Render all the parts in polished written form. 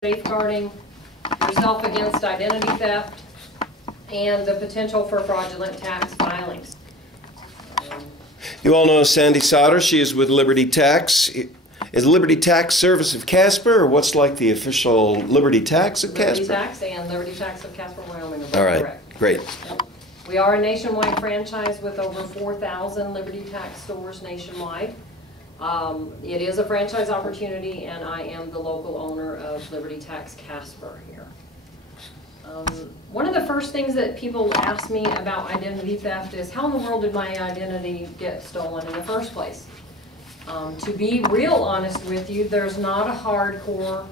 safeguarding yourself against identity theft and the potential for fraudulent tax filings. You all know SandySowder. She is with Liberty Tax. Is Liberty Tax Service of Casper, or what's like the official Liberty Tax of Casper? Liberty Tax and Liberty Tax of Casper, Wyoming are both all right, correct. Great. Yep. We are a nationwide franchise with over 4,000 Liberty Tax stores nationwide. It is a franchise opportunity, and I am the local owner of Liberty Tax Casper here. One of the first things that people ask me about identity theft is, how in the world did my identity get stolen in the first place? To be real honest with you, there's not a hardcore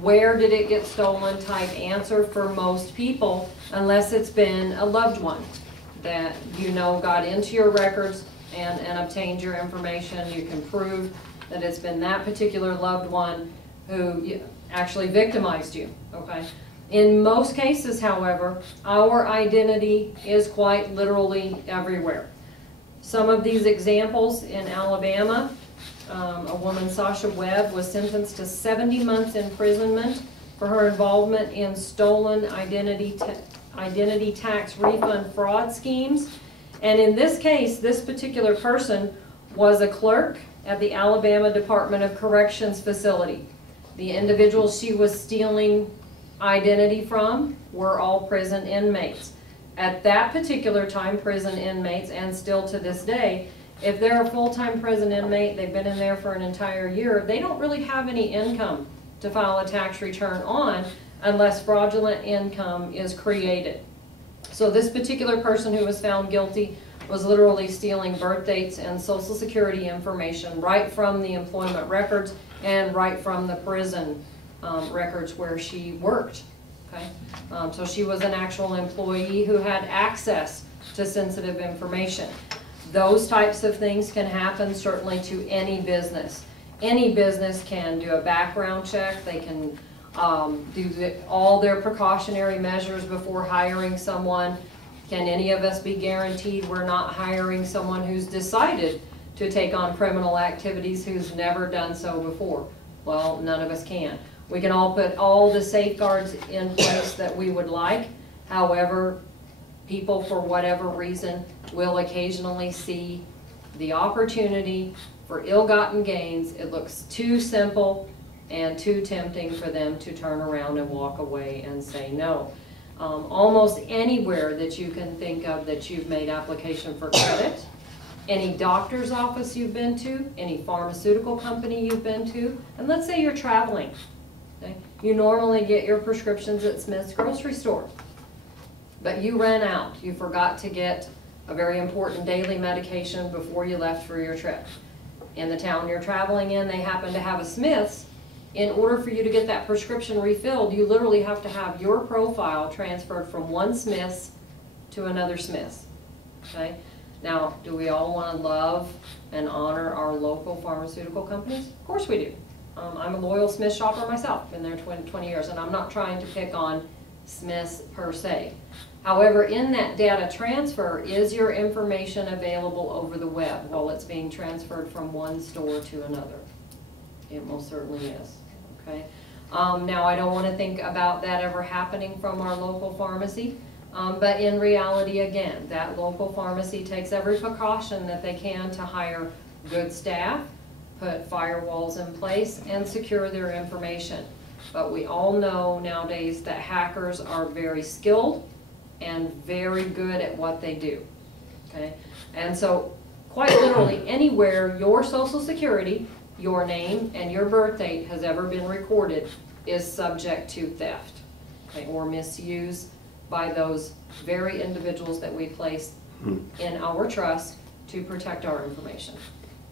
where did it get stolen type answer for most people, unless it's been a loved one that you know got into your records and obtained your information. You can prove that it's been that particular loved one who actually victimized you, okay? In most cases, however, our identity is quite literally everywhere. Some of these examples in Alabama, a woman, Sasha Webb, was sentenced to 70 months imprisonment for her involvement in stolen identity tax refund fraud schemes. And in this case, this particular person was a clerk at the Alabama Department of Corrections facility. The individuals she was stealing identity from were all prison inmates. At that particular time, prison inmates, and still to this day, if they're a full-time prison inmate, they've been in there for an entire year, they don't really have any income to file a tax return on unless fraudulent income is created. So this particular person who was found guilty was literally stealing birth dates and Social Security information right from the employment records and right from the prison records where she worked. Okay, so she was an actual employee who had access to sensitive information. Those types of things can happen certainly to any business. Any business can do a background check. They can do all their precautionary measures before hiring someone. Can any of us be guaranteed we're not hiring someone who's decided to take on criminal activities who's never done so before? Well, none of us can. We can all put all the safeguards in place that we would like. However, people, for whatever reason, will occasionally see the opportunity for ill-gotten gains. It looks too simple and too tempting for them to turn around and walk away and say no. Almost anywhere that you can think of that you've made application for credit, any doctor's office you've been to, any pharmaceutical company you've been to, and let's say you're traveling. Okay? You normally get your prescriptions at Smith's grocery store, but you ran out. You forgot to get a very important daily medication before you left for your trip. In the town you're traveling in, they happen to have a Smith's. In order for you to get that prescription refilled, you literally have to have your profile transferred from one Smith's to another Smith's. Okay? Now, do we all want to love and honor our local pharmaceutical companies? Of course we do. I'm a loyal Smith shopper myself, been there 20 years, and I'm not trying to pick on Smith's per se. However, in that data transfer, is your information available over the web while it's being transferred from one store to another? It most certainly is. Okay. Now, I don't want to think about that ever happening from our local pharmacy, but in reality, again, that local pharmacy takes every precaution that they can to hire good staff, put firewalls in place, and secure their information. But we all know nowadays that hackers are very skilled and very good at what they do. Okay? And so, quite literally, anywhere your Social Security, your name, and your birth date has ever been recorded is subject to theft, okay, or misuse by those very individuals that we place in our trust to protect our information.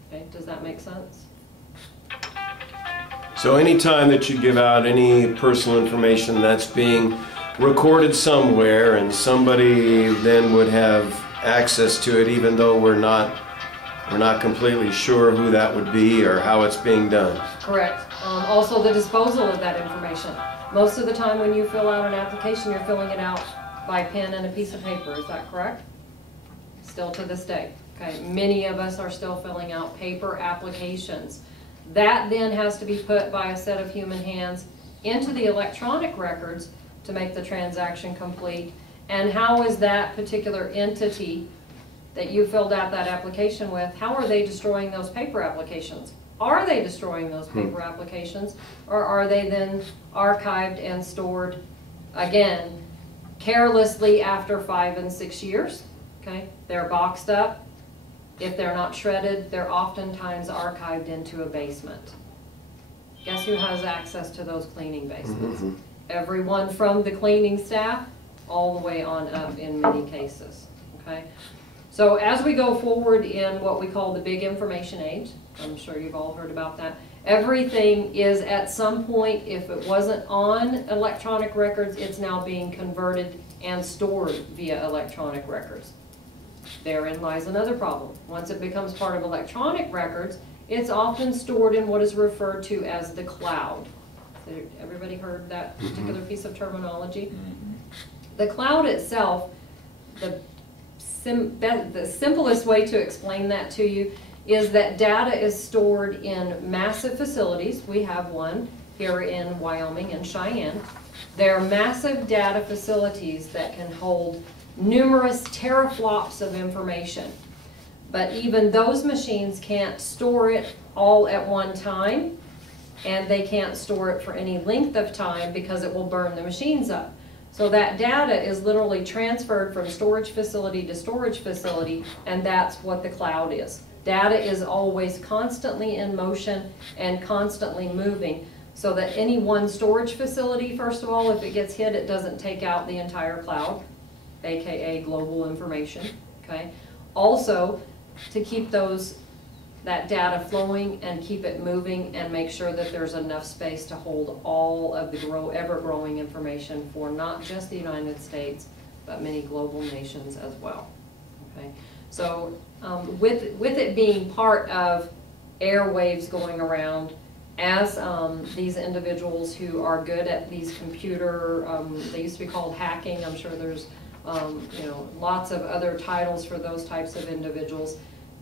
Okay, does that make sense? So anytime that you give out any personal information that's being recorded somewhere and somebody then would have access to it, even though we're not completely sure who that would be or how it's being done. Correct. Also the disposal of that information. Most of the time when you fill out an application, you're filling it out by pen and a piece of paper. Is that correct? Still to this day. Okay. Many of us are still filling out paper applications. That then has to be put by a set of human hands into the electronic records to make the transaction complete, and how is that particular entity that you filled out that application with, how are they destroying those paper applications? Are they destroying those paper applications, or are they then archived and stored, again, carelessly after 5 and 6 years? Okay, they're boxed up. If they're not shredded, they're oftentimes archived into a basement. Guess who has access to those cleaning basements? Everyone from the cleaning staff all the way on up in many cases. Okay, so as we go forward in what we call the big information age, I'm sure you've all heard about that. Everything is at some point, if it wasn't on electronic records, it's now being converted and stored via electronic records. Therein lies another problem. Once it becomes part of electronic records, it's often stored in what is referred to as the cloud. So everybody heard that particular piece of terminology? The cloud itself, the simplest way to explain that to you is that data is stored in massive facilities. We have one here in Wyoming and Cheyenne. They're massive data facilities that can hold numerous teraflops of information. But even those machines can't store it all at one time, and they can't store it for any length of time because it will burn the machines up. So that data is literally transferred from storage facility to storage facility, and that's what the cloud is. Data is always constantly in motion and constantly moving, so that any one storage facility, first of all, if it gets hit, it doesn't take out the entire cloud, aka global information, okay? Also, to keep that data flowing and keep it moving and make sure that there's enough space to hold all of the ever-growing information for not just the United States, but many global nations as well, okay? So with it being part of airwaves going around, as these individuals who are good at these computer, they used to be called hacking, I'm sure there's you know, lots of other titles for those types of individuals.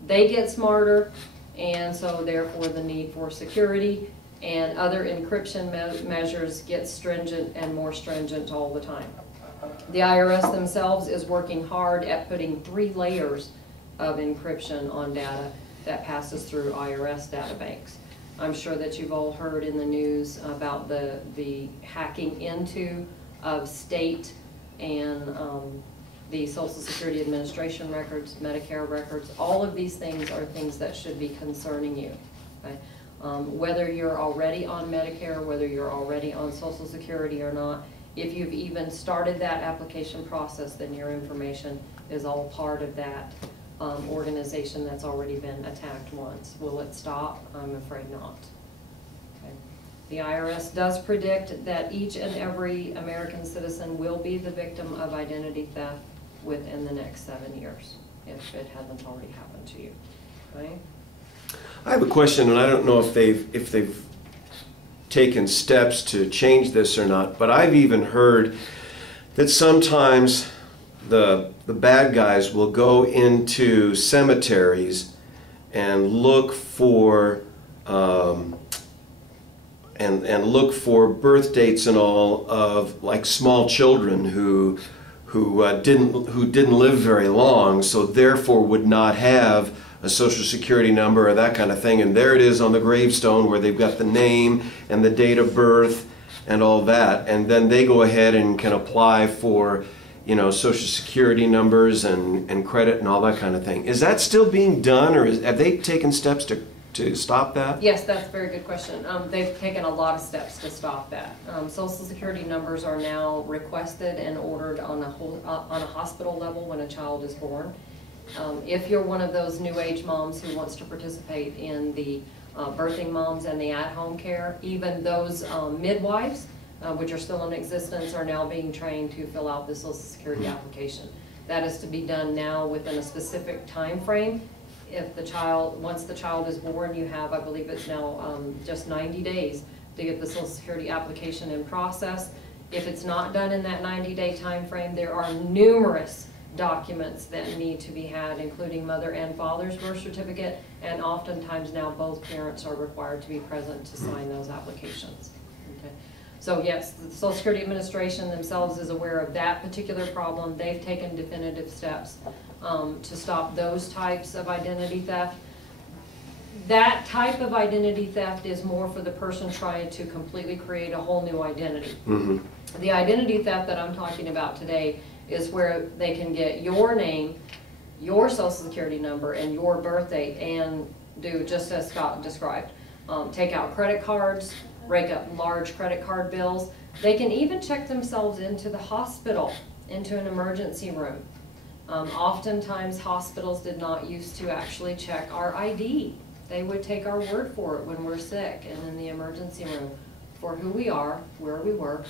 They get smarter, and so therefore the need for security and other encryption measures get stringent and more stringent all the time. The IRS themselves is working hard at putting 3 layers of encryption on data that passes through IRS data banks. I'm sure that you've all heard in the news about the hacking into of state and the Social Security Administration records, Medicare records. All of these things are things that should be concerning you. Okay? Whether you're already on Medicare, whether you're already on Social Security or not, if you've even started that application process, then your information is all part of that organization that's already been attacked once. Will it stop? I'm afraid not. Okay. The IRS does predict that each and every American citizen will be the victim of identity theft within the next 7 years, if it hasn't already happened to you. Okay? I have a question, and I don't know if they've taken steps to change this or not, but I've even heard that sometimes the bad guys will go into cemeteries and look for and look for birth dates and all of like small children who didn't live very long, so therefore would not have a social security number or that kind of thing, and there it is on the gravestone where they've got the name and the date of birth and all that, and then they go ahead and can apply for, you know, social security numbers and credit and all that kind of thing. Is that still being done, or have they taken steps to stop that? Yes, that's a very good question. They've taken a lot of steps to stop that. Social Security numbers are now requested and ordered on a hospital level when a child is born. If you're one of those new age moms who wants to participate in the birthing moms and the at-home care, even those midwives, which are still in existence, are now being trained to fill out the Social Security application. That is to be done now within a specific time frame. If the child, once the child is born, you have, I believe it's now just 90 days to get the Social Security application in process. If it's not done in that 90-day time frame, there are numerous documents that need to be had, including mother and father's birth certificate, and oftentimes now both parents are required to be present to sign those applications. Okay. So yes, the Social Security Administration themselves is aware of that particular problem. They've taken definitive steps to stop those types of identity theft. That type of identity theft is more for the person trying to completely create a whole new identity. Mm-hmm. The identity theft that I'm talking about today is where they can get your name, your Social Security number, and your birth date, and do just as Scott described. Take out credit cards, rake up large credit card bills. They can even check themselves into the hospital, into an emergency room. Oftentimes hospitals did not used to actually check our ID. They would take our word for it when we're sick and in the emergency room for who we are, where we work,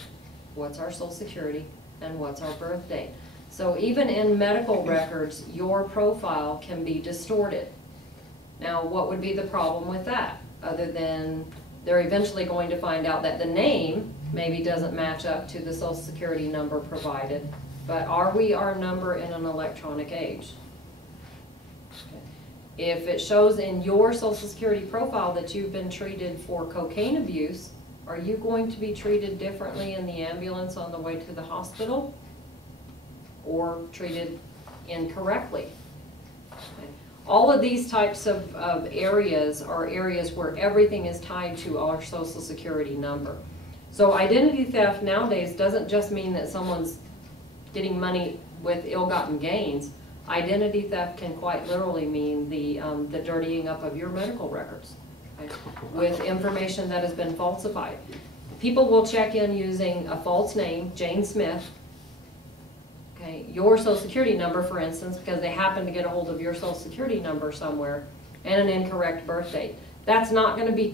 what's our Social Security, and what's our birth date. So even in medical records, your profile can be distorted. Now, what would be the problem with that? Other than they're eventually going to find out that the name maybe doesn't match up to the Social Security number provided. But are we our number in an electronic age? Okay. If it shows in your Social Security profile that you've been treated for cocaine abuse, are you going to be treated differently in the ambulance on the way to the hospital? Or treated incorrectly? Okay. All of these types of areas are areas where everything is tied to our Social Security number. So identity theft nowadays doesn't just mean that someone's getting money with ill-gotten gains. Identity theft can quite literally mean the dirtying up of your medical records, okay, with information that has been falsified. People will check in using a false name, Jane Smith, okay, your Social Security number, for instance, because they happen to get a hold of your Social Security number somewhere, and an incorrect birth date. That's not going to be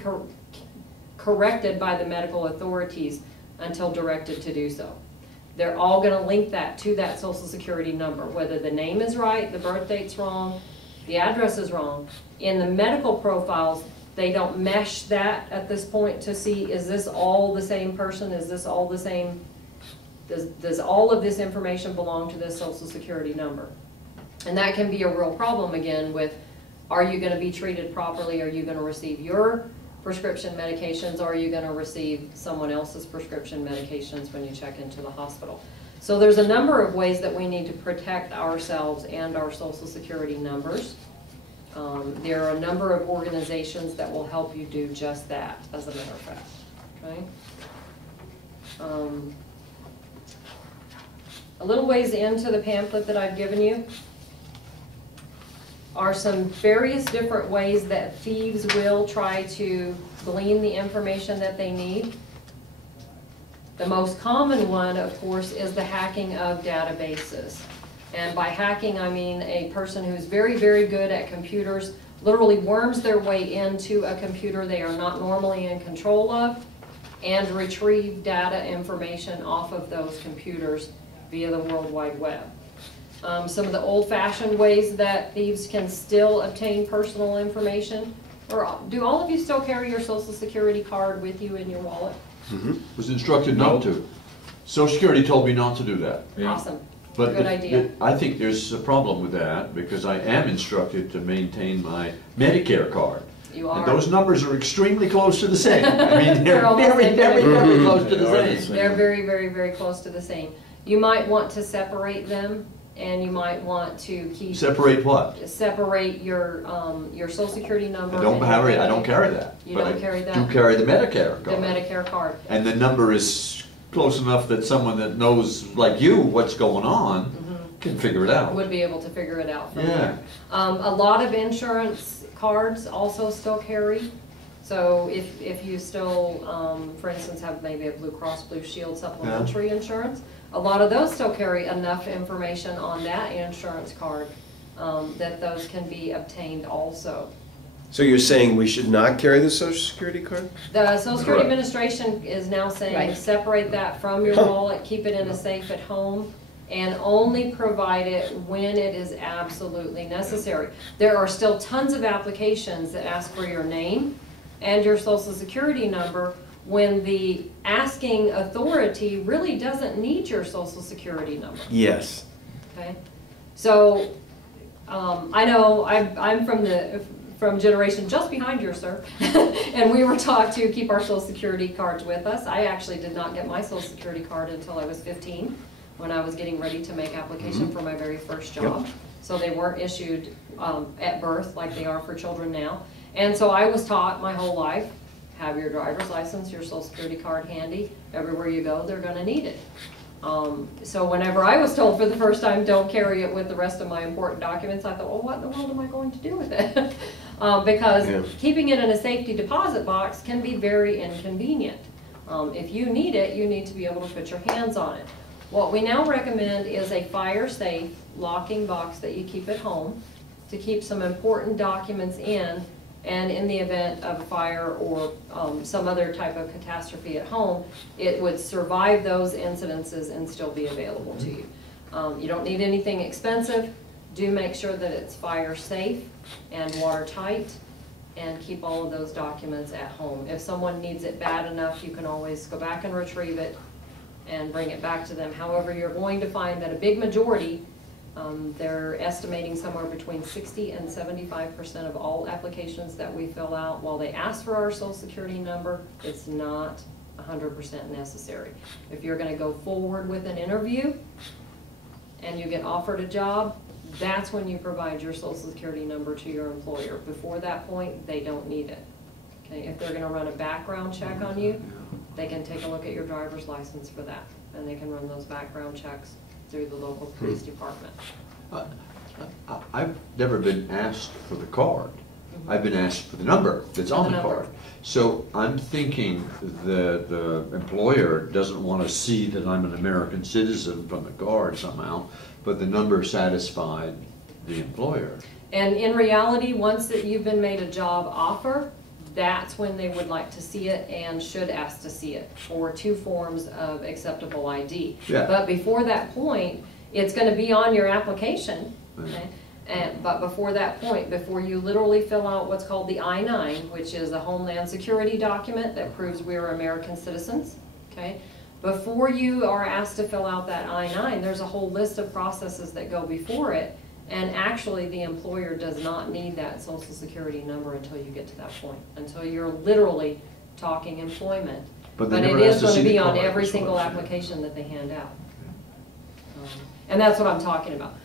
corrected by the medical authorities until directed to do so. They're all going to link that to that Social Security number, whether the name is right, the birth date's wrong, the address is wrong. In the medical profiles, they don't mesh that at this point to see, is this all the same person? Is this all the same? Does all of this information belong to this Social Security number? And that can be a real problem again with, are you going to be treated properly? Are you going to receive your prescription medications, or are you going to receive someone else's prescription medications when you check into the hospital? So there's a number of ways that we need to protect ourselves and our Social Security numbers. There are a number of organizations that will help you do just that, as a matter of fact. Okay? A little ways into the pamphlet that I've given you are some various different ways that thieves will try to glean the information that they need. The most common one, of course, is the hacking of databases. And by hacking, I mean a person who's very, very good at computers literally worms their way into a computer they are not normally in control of and retrieve data information off of those computers via the World Wide Web. Some of the old-fashioned ways that thieves can still obtain personal information, or do all of you still carry your Social Security card with you in your wallet? Mm-hmm. Was instructed not to. Social Security told me not to do that. Yeah. Awesome. But good idea. I think there's a problem with that because I am instructed to maintain my Medicare card. You are. And those numbers are extremely close to the same. I mean, they're almost very, very, very close to the same. They're very, very, very close to the same. You might want to separate them, and you might want to keep... Separate what? Separate your Social Security number. I don't carry that. You don't carry that? I do carry the Medicare card. The Medicare card. And the number is close enough that someone that knows, like you, what's going on, can figure it out. Would be able to figure it out from Yeah. there. A lot of insurance cards also still carry. So if you still, for instance, have maybe a Blue Cross Blue Shield supplementary insurance, a lot of those still carry enough information on that insurance card that those can be obtained also. So you're saying we should not carry the Social Security card? The Social Security Administration is now saying separate that from your wallet, keep it in a safe at home, and only provide it when it is absolutely necessary. There are still tons of applications that ask for your name and your Social Security number when the asking authority really doesn't need your Social Security number. Yes. Okay, so I know I'm from from generation just behind yours, sir. And we were taught to keep our Social Security cards with us. I actually did not get my Social Security card until I was 15, when I was getting ready to make application for my very first job. Yep. So they weren't issued at birth like they are for children now. And so I was taught my whole life, have your driver's license, your Social Security card handy. Everywhere you go, they're going to need it. So whenever I was told for the first time, don't carry it with the rest of my important documents, I thought, well, what in the world am I going to do with it? Because keeping it in a safety deposit box can be very inconvenient. If you need it, you need to be able to put your hands on it. What we now recommend is a fire-safe locking box that you keep at home to keep some important documents in, and in the event of a fire or some other type of catastrophe at home, it would survive those incidences and still be available to you. You don't need anything expensive. Do make sure that it's fire safe and watertight, and keep all of those documents at home. If someone needs it bad enough, you can always go back and retrieve it and bring it back to them. However, you're going to find that a big majority, they're estimating somewhere between 60 and 75% of all applications that we fill out, while they ask for our Social Security number, it's not 100% necessary. If you're going to go forward with an interview and you get offered a job, that's when you provide your Social Security number to your employer. Before that point, they don't need it. Okay? If they're going to run a background check on you, they can take a look at your driver's license for that, and they can run those background checks through the local police department. I've never been asked for the card. I've been asked for the number that's on the card. So I'm thinking that the employer doesn't want to see that I'm an American citizen from the card somehow, but the number satisfied the employer. And in reality, once that you've been made a job offer, that's when they would like to see it and should ask to see it for 2 forms of acceptable ID. Yeah. But before that point, it's going to be on your application. Okay? But before that point, before you literally fill out what's called the I-9, which is a Homeland Security document that proves we're American citizens, okay? Before you are asked to fill out that I-9, there's a whole list of processes that go before it, and actually the employer does not need that Social Security number until you get to that point, until you're literally talking employment. But it is going to be on every single application that they hand out. And that's what I'm talking about.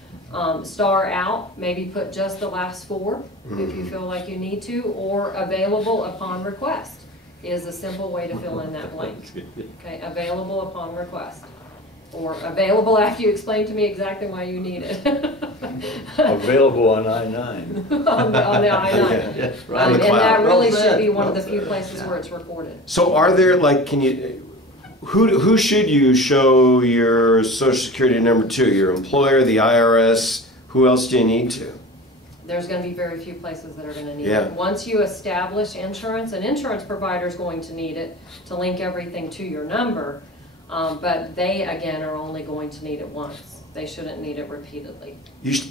Star out, maybe put just the last 4 if you feel like you need to, or available upon request is a simple way to fill in that blank. Okay, available upon request. Or available after you explain to me exactly why you need it. Available on I-9. on the I-9. Yes, right. And that really Well should said. be one of the Well few said. places where it's recorded. So are there, like, can you, who should you show your Social Security number to? Your employer, the IRS? Who else do you need to? There's going to be very few places that are going to need Yeah. it. Once you establish insurance, an insurance provider is going to need it to link everything to your number, but they, again, are only going to need it once. They shouldn't need it repeatedly.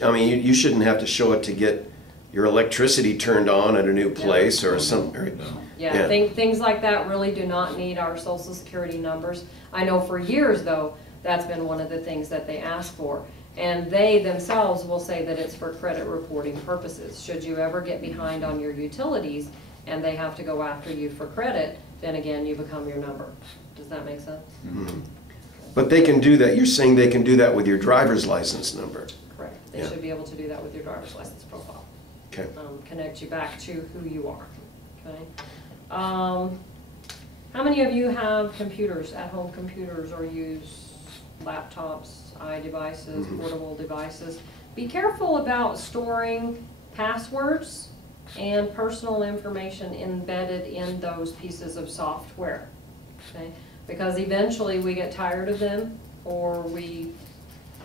I mean, you shouldn't have to show it to get your electricity turned on at a new place or something. Right? Yeah, things like that really do not need our Social Security numbers. I know for years, though, that's been one of the things that they ask for. And they themselves will say that it's for credit reporting purposes. Should you ever get behind on your utilities and they have to go after you for credit, then again, you become your number. Does that make sense? Mm-hmm. But they can do that. You're saying they can do that with your driver's license number. Correct. They should be able to do that with your driver's license profile. Okay. Connect you back to who you are. Okay. How many of you have computers, at-home computers, or use laptops, iDevices, portable devices? Be careful about storing passwords and personal information embedded in those pieces of software. Okay? Because eventually we get tired of them, or we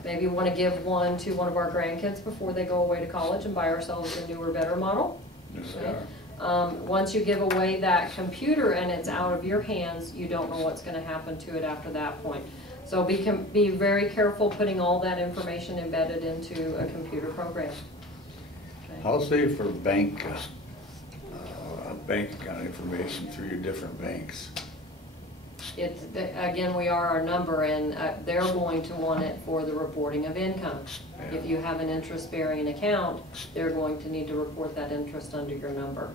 maybe want to give one to one of our grandkids before they go away to college and buy ourselves a newer, better model. Okay? Once you give away that computer and it's out of your hands, you don't know what's going to happen to it after that point. So be very careful putting all that information embedded into a computer program. Okay. I'll say for bank account information through your different banks. Again, we are our number, and they're going to want it for the reporting of income. If you have an interest-bearing account, they're going to need to report that interest under your number.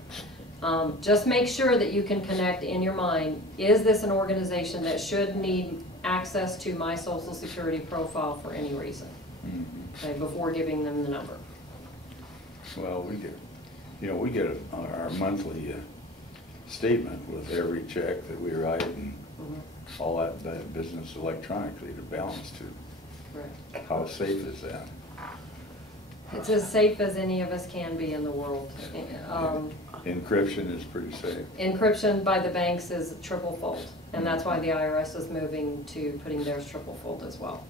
Just make sure that you can connect in your mind, is this an organization that should need access to my Social Security profile for any reason? Okay, before giving them the number. Well, we get our monthly statement with every check that we write and all that business electronically to balance to. Right. How safe is that? It's as safe as any of us can be in the world. Encryption is pretty safe. Encryption by the banks is triple fold, and that's why the IRS is moving to putting theirs triple fold as well.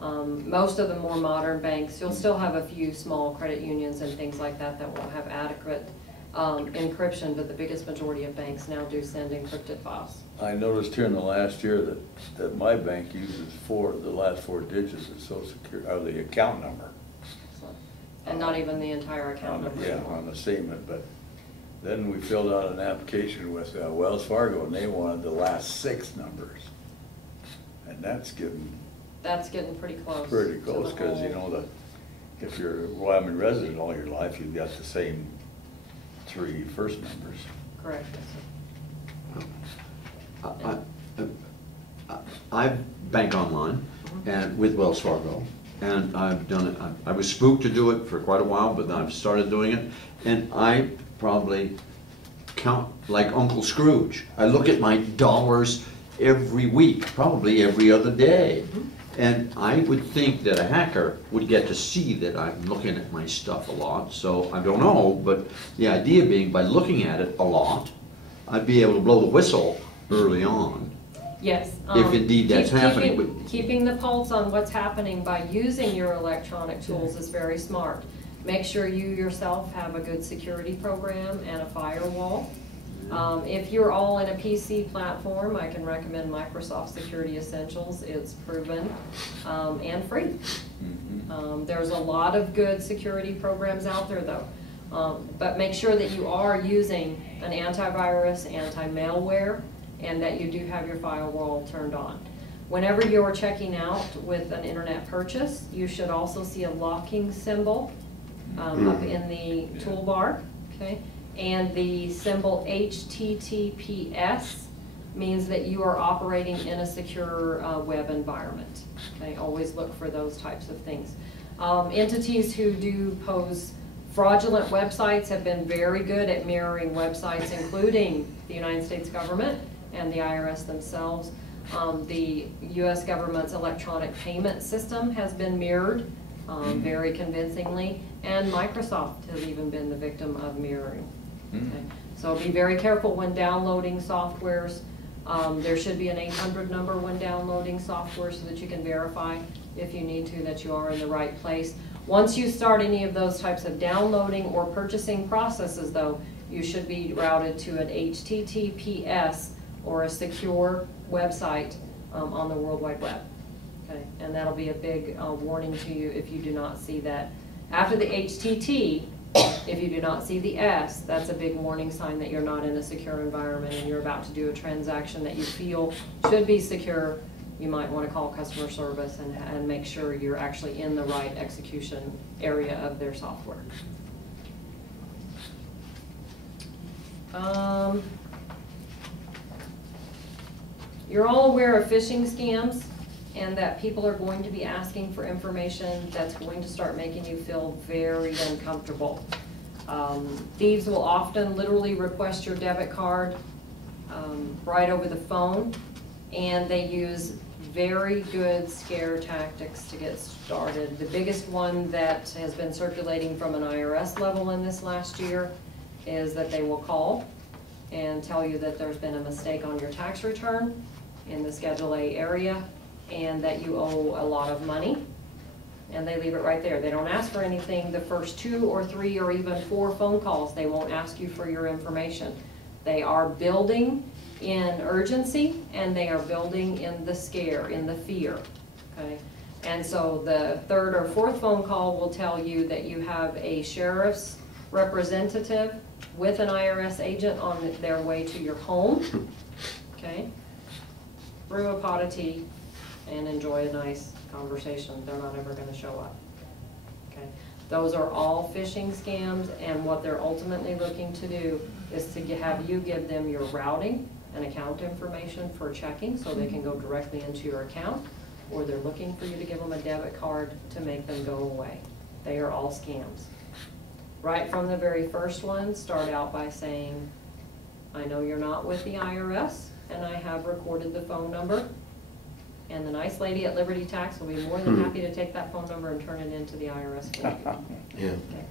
Most of the more modern banks, you'll still have a few small credit unions and things like that that won't have adequate encryption, but the biggest majority of banks now do send encrypted files. I noticed here in the last year that my bank uses the last four digits of Social Security, or the account number. And not even the entire account number. Yeah, on the statement, but then we filled out an application with Wells Fargo, and they wanted the last 6 numbers. And that's getting pretty close. Pretty close, because you know, if you're a Wyoming resident all your life, you've got the same 3 first numbers. Correct. I bank online and with Wells Fargo, and I've done it. I was spooked to do it for quite a while, but I've started doing it, and I probably count like Uncle Scrooge. I look at my dollars every week, probably every other day. And I would think that a hacker would get to see that I'm looking at my stuff a lot, so I don't know, but the idea being by looking at it a lot, I'd be able to blow the whistle early on. Yes. If indeed that's happening. Keeping the pulse on what's happening by using your electronic tools is very smart. Make sure you yourself have a good security program and a firewall. If you're all in a PC platform, I can recommend Microsoft Security Essentials. It's proven and free. There's a lot of good security programs out there though. But make sure that you are using an antivirus, anti-malware, and that you do have your firewall turned on. Whenever you're checking out with an internet purchase, you should also see a locking symbol up in the toolbar. Okay? And the symbol HTTPS means that you are operating in a secure web environment. Okay, always look for those types of things. Entities who do pose fraudulent websites have been very good at mirroring websites, including the United States government and the IRS themselves. The U.S. government's electronic payment system has been mirrored very convincingly, and Microsoft has even been the victim of mirroring. Okay. So be very careful when downloading softwares. There should be an 800 number when downloading software so that you can verify, if you need to, that you are in the right place. Once you start any of those types of downloading or purchasing processes though, you should be routed to an HTTPS or a secure website on the World Wide Web. Okay. And that'll be a big warning to you if you do not see that. After the HTT, if you do not see the S, that's a big warning sign that you're not in a secure environment and you're about to do a transaction that you feel should be secure. You might want to call customer service and make sure you're actually in the right execution area of their software. You're all aware of phishing scams, and that people are going to be asking for information that's going to start making you feel very uncomfortable. Thieves will often literally request your debit card right over the phone, and they use very good scare tactics to get started. The biggest one that has been circulating from an IRS level in this last year is that they will call and tell you that there's been a mistake on your tax return in the Schedule A area, and that you owe a lot of money, and they leave it right there. They don't ask for anything the first 2 or 3 or even 4 phone calls. They won't ask you for your information. They are building in urgency, and they are building in the scare, in the fear. Okay? And so the 3rd or 4th phone call will tell you that you have a sheriff's representative with an IRS agent on their way to your home. Okay? brew a pot of tea, and enjoy a nice conversation. They're not ever gonna show up. Okay? Those are all phishing scams, and what they're ultimately looking to do is to have you give them your routing and account information for checking so they can go directly into your account, or they're looking for you to give them a debit card to make them go away. They are all scams. Right from the very first one, start out by saying, I know you're not with the IRS, and I have recorded the phone number. And the nice lady at Liberty Tax will be more than happy to take that phone number and turn it into the IRS for you. Yeah. Okay.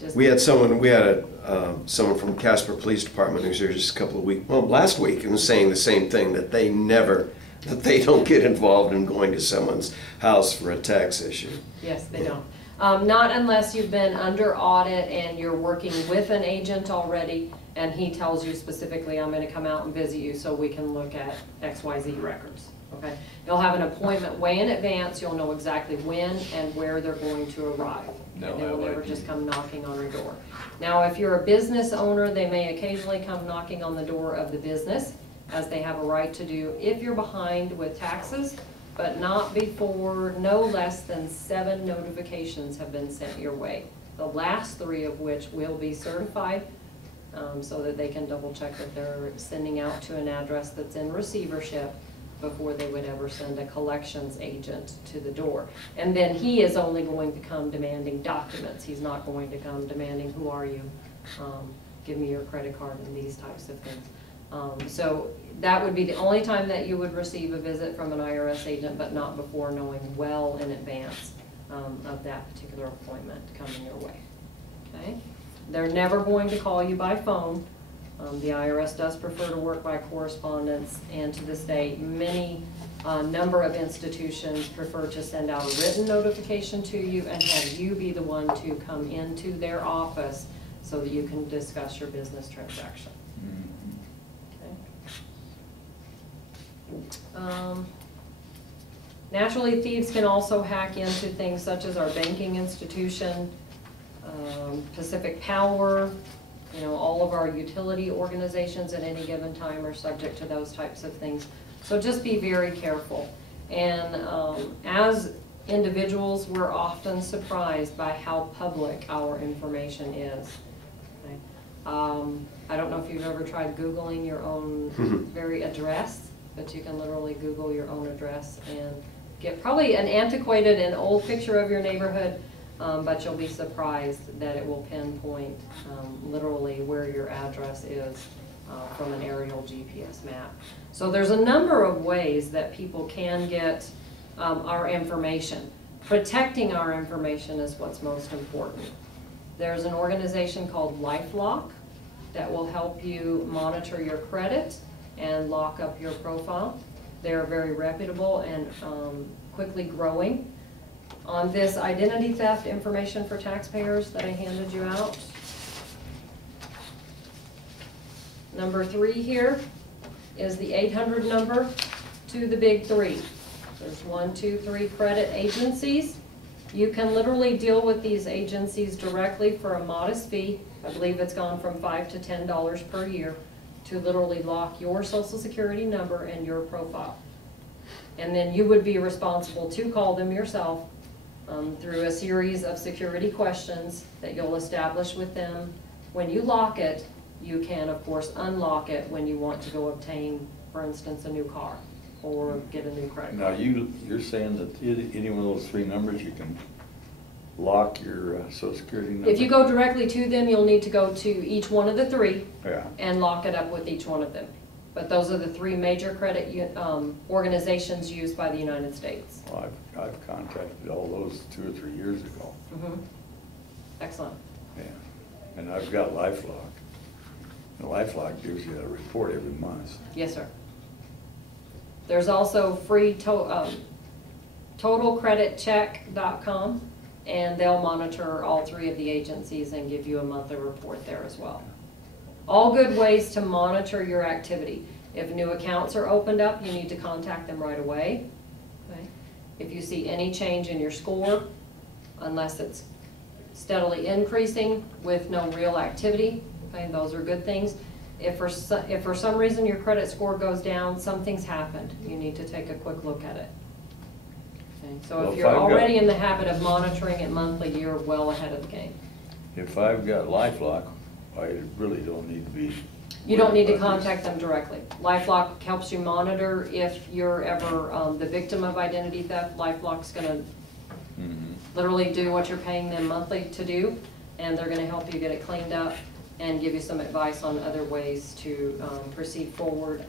Just- We had someone from Casper Police Department who was here just a couple of weeks, well, last week, and was saying the same thing, that they don't get involved in going to someone's house for a tax issue. Yes, they don't. Not unless you've been under audit and you're working with an agent already, and he tells you specifically, I'm gonna come out and visit you so we can look at XYZ records, okay? You'll have an appointment way in advance, you'll know exactly when and where they're going to arrive. No, And they will I never like just you. come knocking on your door. Now, if you're a business owner, they may occasionally come knocking on the door of the business, as they have a right to do if you're behind with taxes, but not before no less than 7 notifications have been sent your way. The last 3 of which will be certified, so that they can double check that they're sending out to an address that's in receivership before they would ever send a collections agent to the door. And then he is only going to come demanding documents. He's not going to come demanding, who are you? Give me your credit card and these types of things. So that would be the only time that you would receive a visit from an IRS agent, but not before knowing well in advance of that particular appointment coming your way. Okay? They're never going to call you by phone. The IRS does prefer to work by correspondence, and to this day, many number of institutions prefer to send out a written notification to you and have you be the one to come into their office so that you can discuss your business transaction. Okay. Naturally, thieves can also hack into things such as our banking institution, Pacific Power, you know, all of our utility organizations at any given time are subject to those types of things. So just be very careful. And as individuals, we're often surprised by how public our information is. Okay? I don't know if you've ever tried Googling your own very address, but you can literally Google your own address and get probably an antiquated and old picture of your neighborhood, but you'll be surprised that it will pinpoint literally where your address is from an aerial GPS map. So there's a number of ways that people can get our information. Protecting our information is what's most important. There's an organization called LifeLock that will help you monitor your credit and lock up your profile. They're very reputable and quickly growing. On this identity theft information for taxpayers that I handed you out, number 3 here is the 800 number to the big 3. There's 1, 2, 3 credit agencies. You can literally deal with these agencies directly for a modest fee. I believe it's gone from $5 to $10 per year to literally lock your Social Security number and your profile. And then you would be responsible to call them yourself through a series of security questions that you'll establish with them. When you lock it, you can, of course, unlock it when you want to go obtain, for instance, a new car or get a new credit Now, card. you're saying that any one of those 3 numbers, you can lock your Social Security number? If you go directly to them, you'll need to go to each one of the 3 Yeah. and lock it up with each one of them. But those are the 3 major credit organizations used by the United States. Well, I've contacted all those 2 or 3 years ago. Excellent. Yeah. And I've got LifeLock. And LifeLock gives you a report every month. Yes, sir. There's also free totalcreditcheck.com, and they'll monitor all 3 of the agencies and give you a monthly report there as well. All good ways to monitor your activity. If new accounts are opened up, you need to contact them right away. Okay? If you see any change in your score, unless it's steadily increasing with no real activity, okay, those are good things. If for some reason your credit score goes down, something's happened. You need to take a quick look at it. Okay, so Well, if if you're I've got- already in the habit of monitoring it monthly, you're well ahead of the game. If I've got LifeLock, I really don't need to be. You don't need to worried about contact them directly. LifeLock helps you monitor if you're ever the victim of identity theft. LifeLock's gonna literally do what you're paying them monthly to do, and they're gonna help you get it cleaned up and give you some advice on other ways to proceed forward.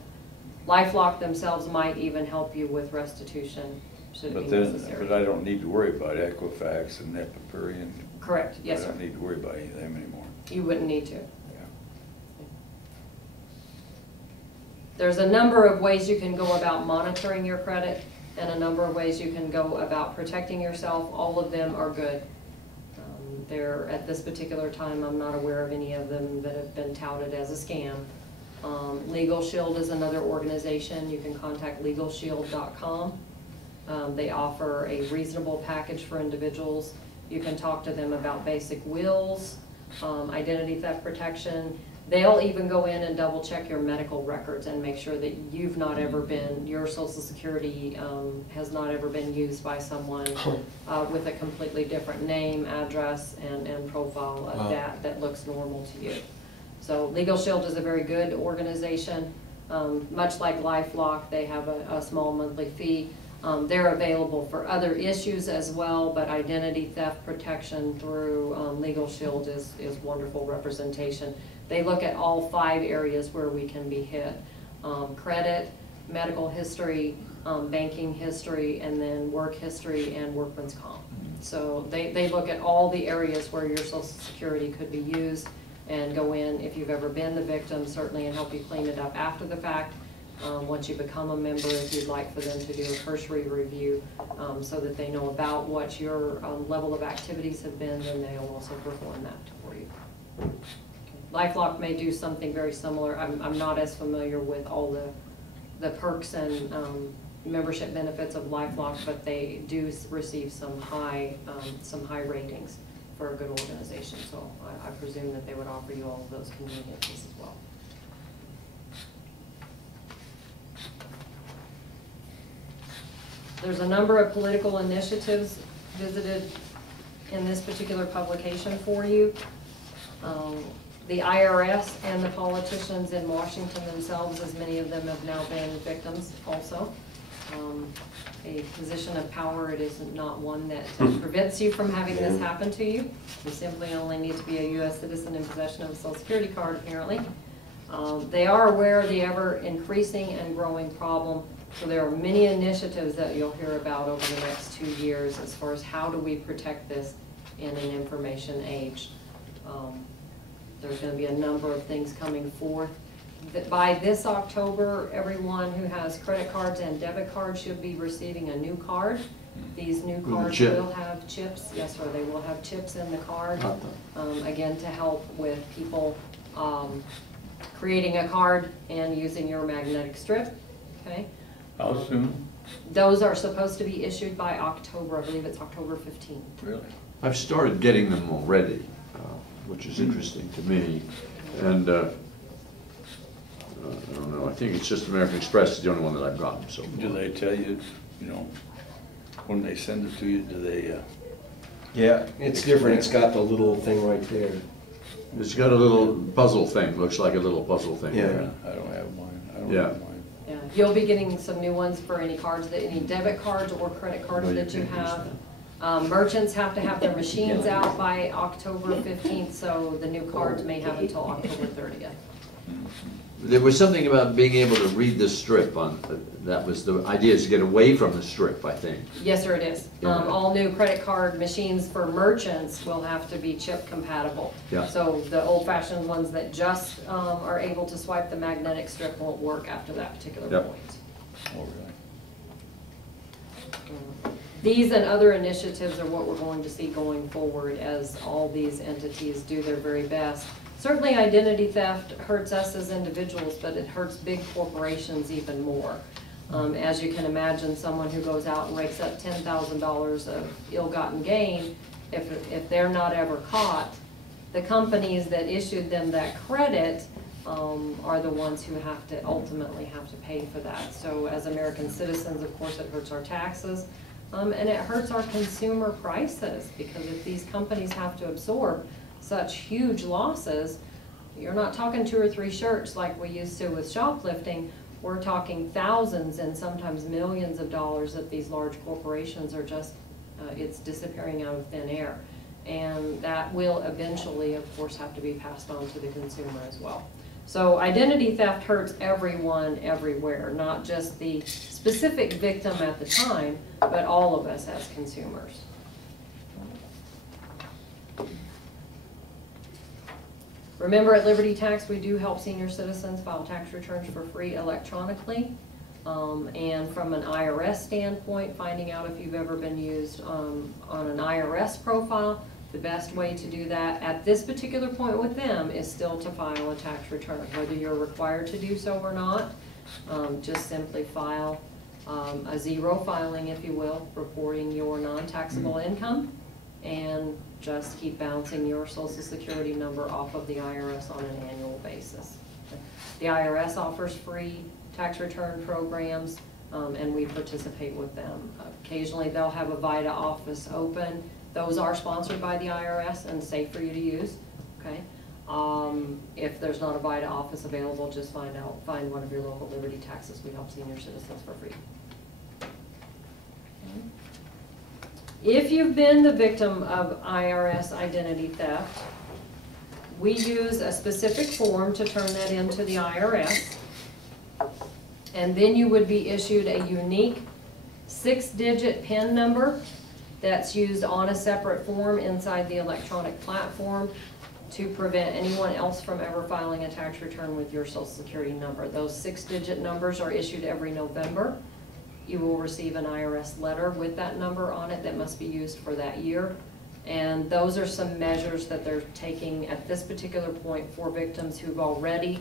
LifeLock themselves might even help you with restitution, should it But be then, necessary. but I don't need to worry about Equifax and Epipurian. Correct, yes, I sir. don't need to worry about any of them anymore. You wouldn't need to. Yeah. There's a number of ways you can go about monitoring your credit and a number of ways you can go about protecting yourself. All of them are good. They're, at this particular time, I'm not aware of any of them that have been touted as a scam. Legal Shield is another organization. You can contact LegalShield.com. They offer a reasonable package for individuals. You can talk to them about basic wills, identity theft protection. They'll even go in and double check your medical records and make sure that you've not ever been, your Social Security has not ever been used by someone with a completely different name, address, and profile of that looks normal to you. So Legal Shield is a very good organization. Much like LifeLock, they have a small monthly fee. They're available for other issues as well, but identity theft protection through Legal Shield is wonderful representation. They look at all 5 areas where we can be hit. Credit, medical history, banking history, and then work history and workman's comp. So they look at all the areas where your Social Security could be used and go in, if you've ever been the victim, certainly, and help you clean it up after the fact. Once you become a member, if you'd like for them to do a cursory review so that they know about what your level of activities have been, then they'll also perform that for you. LifeLock may do something very similar. I'm not as familiar with all the perks and membership benefits of LifeLock, but they do receive some high ratings for a good organization. So I presume that they would offer you all of those conveniences as well. There's a number of political initiatives visited in this particular publication for you. The IRS and the politicians in Washington themselves, as many of them have now been victims also. A position of power, it is not one that prevents you from having this happen to you. You simply only need to be a U.S. citizen in possession of a Social Security card, apparently. They are aware of the ever increasing and growing problem. So there are many initiatives that you'll hear about over the next 2 years as far as how do we protect this in an information age. There's going to be a number of things coming forth. By this October, everyone who has credit cards and debit cards should be receiving a new card. These new cards will have chips. Yes, sir, they will have chips in the card. Again, to help with people creating a card and using your magnetic strip. Okay. How soon? Those are supposed to be issued by October. I believe it's October 15th. Really? I've started getting them already, which is interesting to me. And I don't know, I think it's just American Express is the only one that I've gotten so far. Do they tell you, when they send it to you, do they? Yeah, it's different. It's got the little thing right there. It's got a little puzzle thing, looks like a little puzzle thing. Yeah. I don't have mine. I don't Yeah. have mine. Yeah, you'll be getting some new ones for any cards, any debit cards or credit cards that you have. Merchants have to have their machines out by October 15th, so the new cards may have until October 30th. There was something about being able to read the strip on, that was the idea, is to get away from the strip, I think. Yes, sir, it is. Yeah. All new credit card machines for merchants will have to be chip compatible. Yeah. So the old-fashioned ones that just are able to swipe the magnetic strip won't work after that particular Yep. point. Oh, really? These and other initiatives are what we're going to see going forward as all these entities do their very best. Certainly identity theft hurts us as individuals, but it hurts big corporations even more. As you can imagine, someone who goes out and rakes up $10,000 of ill-gotten gain, if they're not ever caught, the companies that issued them that credit are the ones who ultimately have to pay for that. So as American citizens, of course, it hurts our taxes, and it hurts our consumer prices, because if these companies have to absorb such huge losses, you're not talking 2 or 3 shirts like we used to with shoplifting. We're talking thousands and sometimes millions of dollars that these large corporations are just, it's disappearing out of thin air. And that will eventually, of course, have to be passed on to the consumer as well. So identity theft hurts everyone, everywhere, not just the specific victim at the time, but all of us as consumers. Remember, at Liberty Tax, we do help senior citizens file tax returns for free electronically. And from an IRS standpoint, finding out if you've ever been used on an IRS profile, the best way to do that at this particular point with them is still to file a tax return. Whether you're required to do so or not, just simply file a zero filing, if you will, reporting your non-taxable income, and just keep bouncing your Social Security number off of the IRS on an annual basis. The IRS offers free tax return programs, and we participate with them. Occasionally they'll have a VITA office open. Those are sponsored by the IRS and safe for you to use, okay? If there's not a VITA office available, just find one of your local Liberty Taxes. We help senior citizens for free. Okay. If you've been the victim of IRS identity theft, we use a specific form to turn that into the IRS, and then you would be issued a unique 6-digit PIN number that's used on a separate form inside the electronic platform to prevent anyone else from ever filing a tax return with your Social Security number. Those 6-digit numbers are issued every November. You will receive an IRS letter with that number on it that must be used for that year. And those are some measures that they're taking at this particular point for victims who've already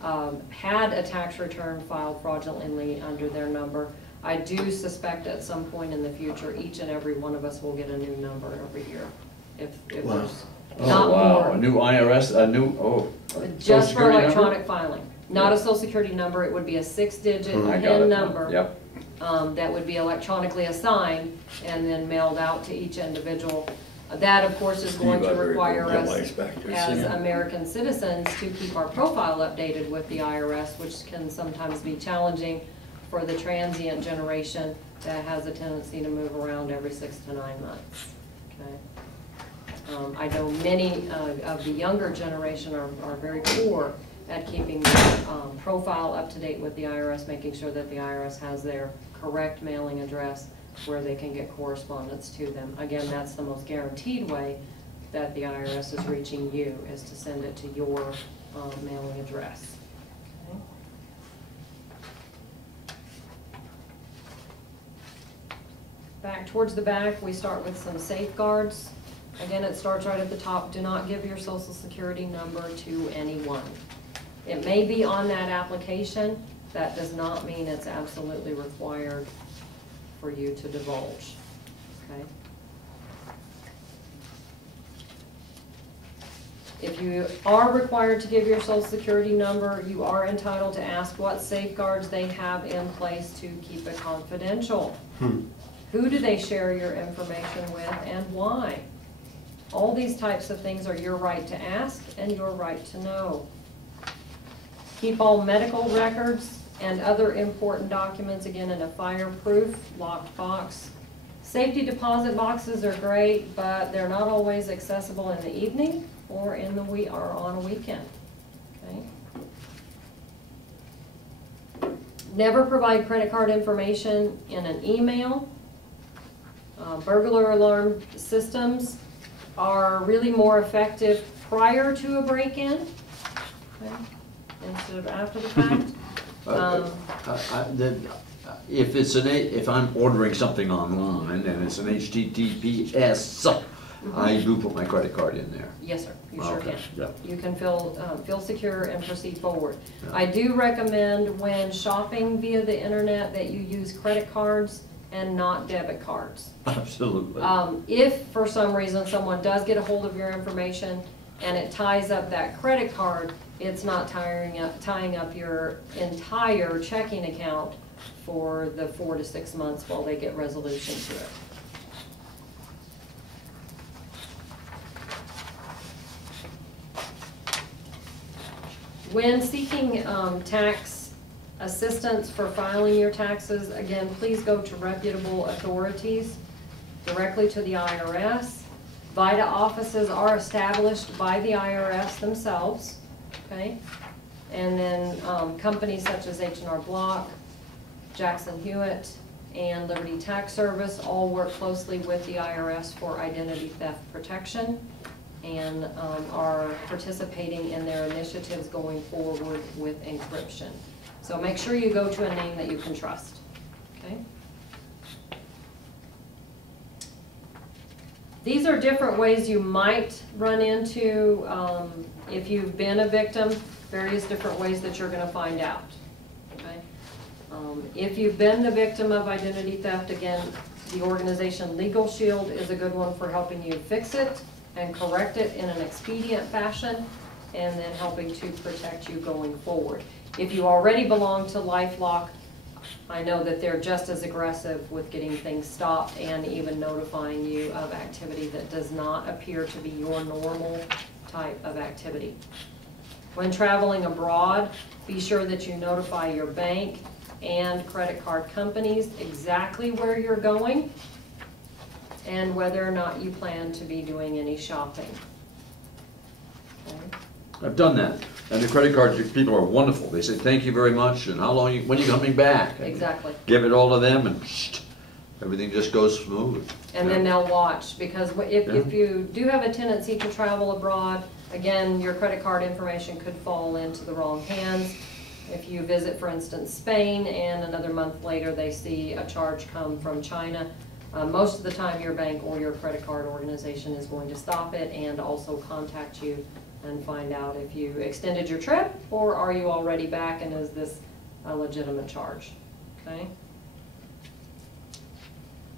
had a tax return filed fraudulently under their number. I do suspect at some point in the future, each and every one of us will get a new number every year. If Wow. there's Oh, not wow, more. a new IRS, a new, Just for Security electronic filing. Not a Yeah. Social Security number, it would be a 6-digit I got PIN it. number. Yep. That would be electronically assigned and then mailed out to each individual. That, of course, is going to require us as American citizens to keep our profile updated with the IRS, which can sometimes be challenging for the transient generation that has a tendency to move around every 6 to 9 months. Okay. I know many of the younger generation are very poor at keeping their profile up to date with the IRS, making sure that the IRS has their correct mailing address where they can get correspondence to them. Again, that's the most guaranteed way that the IRS is reaching you, is to send it to your mailing address. Okay. Back towards the back, we start with some safeguards. Again, it starts right at the top. Do not give your Social Security number to anyone. It may be on that application. That does not mean it's absolutely required for you to divulge, okay? If you are required to give your Social Security number, you are entitled to ask what safeguards they have in place to keep it confidential. Who do they share your information with and why? All these types of things are your right to ask and your right to know. Keep all medical records and other important documents, again, in a fireproof, locked box. Safety deposit boxes are great, but they're not always accessible in the evening or or on a weekend. Okay. Never provide credit card information in an email. Burglar alarm systems are really more effective prior to a break-in, okay, instead of after the fact. If I'm ordering something online and it's an HTTPS, I do put my credit card in there. Yes, sir, you sure Okay, can. yeah. You can feel secure and proceed forward. Yeah. I do recommend when shopping via the internet that you use credit cards and not debit cards. Absolutely. If for some reason someone does get a hold of your information and it ties up that credit card, it's not tying up your entire checking account for the 4 to 6 months while they get resolution to it. When seeking tax assistance for filing your taxes, again, please go to reputable authorities, directly to the IRS. VITA offices are established by the IRS themselves, okay? And then companies such as H&R Block, Jackson Hewitt, and Liberty Tax Service all work closely with the IRS for identity theft protection and are participating in their initiatives going forward with encryption. So make sure you go to a name that you can trust, okay? These are different ways you might run into, if you've been a victim, various different ways that you're gonna find out, okay? If you've been the victim of identity theft, again, the organization Legal Shield is a good one for helping you fix it and correct it in an expedient fashion, and then helping to protect you going forward. If you already belong to LifeLock, I know that they're just as aggressive with getting things stopped and even notifying you of activity that does not appear to be your normal type of activity. When traveling abroad, be sure that you notify your bank and credit card companies exactly where you're going and whether or not you plan to be doing any shopping. Okay. I've done that. And the credit card people are wonderful. They say, thank you very much, and when are you coming back? And Exactly. give it all to them, and everything just goes smooth. And then they'll watch, because if you do have a tendency to travel abroad, again, your credit card information could fall into the wrong hands. If you visit, for instance, Spain, and another month later they see a charge come from China, most of the time your bank or your credit card organization is going to stop it and also contact you and find out if you extended your trip or are you already back and is this a legitimate charge, okay?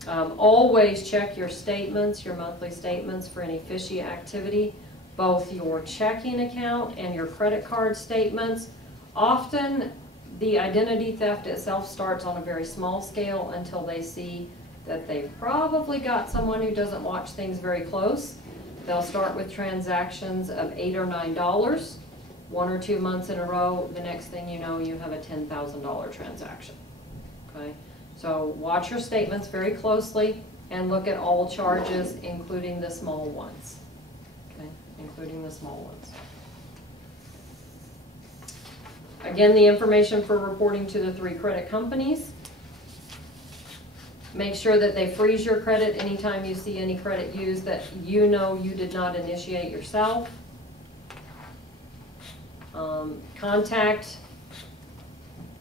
Always check your statements, your monthly statements for any fishy activity, both your checking account and your credit card statements. Often the identity theft itself starts on a very small scale until they see that they've probably got someone who doesn't watch things very close. They'll start with transactions of $8 or $9, 1 or 2 months in a row. The next thing you know, you have a $10,000 transaction, okay? So watch your statements very closely and look at all charges, including the small ones, okay? Including the small ones. Again, the information for reporting to the 3 credit companies. Make sure that they freeze your credit anytime you see any credit used that you know you did not initiate yourself. Contact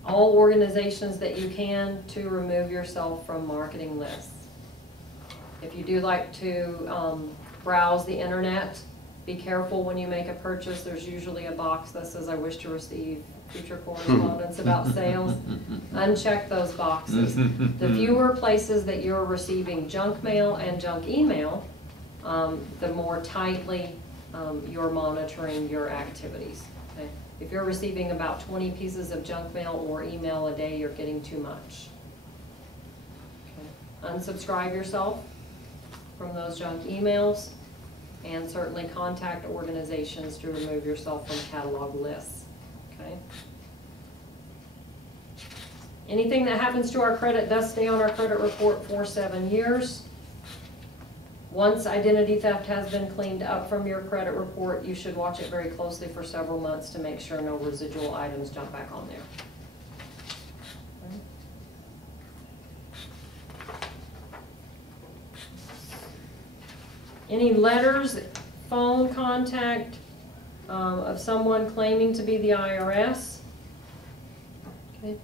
all organizations that you can to remove yourself from marketing lists. If you do like to browse the internet, be careful when you make a purchase. There's usually a box that says, I wish to receive future correspondence about sales. Uncheck those boxes. The fewer places that you're receiving junk mail and junk email, the more tightly you're monitoring your activities. Okay? If you're receiving about 20 pieces of junk mail or email a day, you're getting too much. Okay? Unsubscribe yourself from those junk emails, and certainly contact organizations to remove yourself from catalog lists. Okay. Anything that happens to our credit does stay on our credit report for 7 years. Once identity theft has been cleaned up from your credit report, you should watch it very closely for several months to make sure no residual items jump back on there. Any letters, phone contact of someone claiming to be the IRS, okay,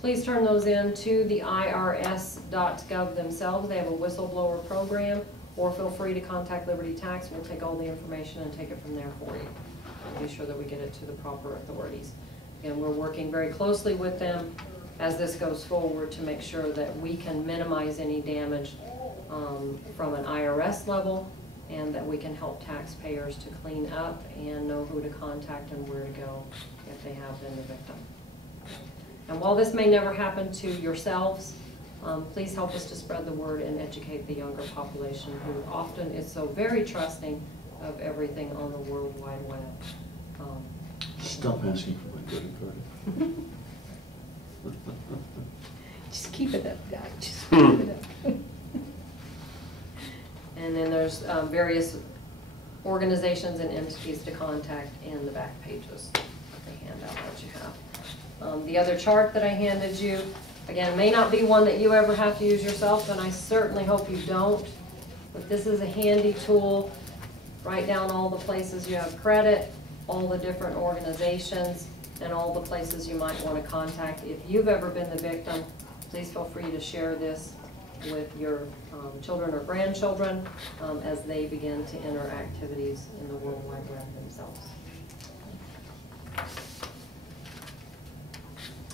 please turn those in to the irs.gov themselves. They have a whistleblower program, or feel free to contact Liberty Tax. We'll take all the information and take it from there for you. Be sure that we get it to the proper authorities. And we're working very closely with them as this goes forward to make sure that we can minimize any damage from an IRS level and that we can help taxpayers to clean up and know who to contact and where to go if they have been the victim. And while this may never happen to yourselves, please help us to spread the word and educate the younger population who often is so very trusting of everything on the World Wide Web. Stop asking for my credit card. Just keep it up, guys, just keep it up. And then there's various organizations and entities to contact in the back pages of the handout that you have. The other chart that I handed you, again, may not be one that you ever have to use yourself, and I certainly hope you don't, but this is a handy tool. Write down all the places you have credit, all the different organizations, and all the places you might want to contact. If you've ever been the victim, please feel free to share this with your children or grandchildren as they begin to enter activities in the World Wide Web themselves.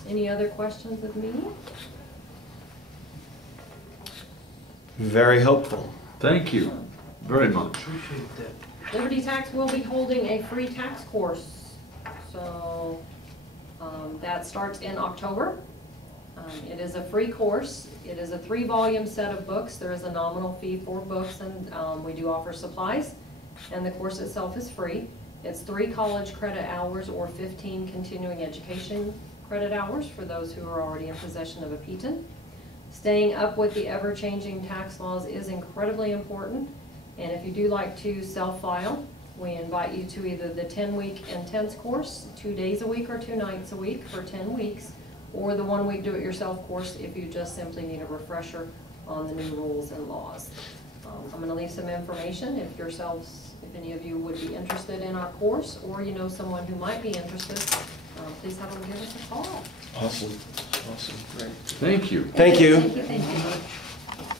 Any other questions of me? Very helpful. Thank you very much. Liberty Tax will be holding a free tax course. So that starts in October. It is a free course. It is a 3-volume set of books. There is a nominal fee for books, and we do offer supplies. And the course itself is free. It's 3 college credit hours or 15 continuing education credit hours for those who are already in possession of a PTIN. Staying up with the ever-changing tax laws is incredibly important. And if you do like to self-file, we invite you to either the 10-week intense course, 2 days a week or 2 nights a week for 10 weeks, or the 1-week do-it-yourself course if you just simply need a refresher on the new rules and laws. I'm going to leave some information if any of you would be interested in our course, or you know someone who might be interested, please have them give us a call. Awesome. Awesome. Great. Thank you. Thank you. Thank you.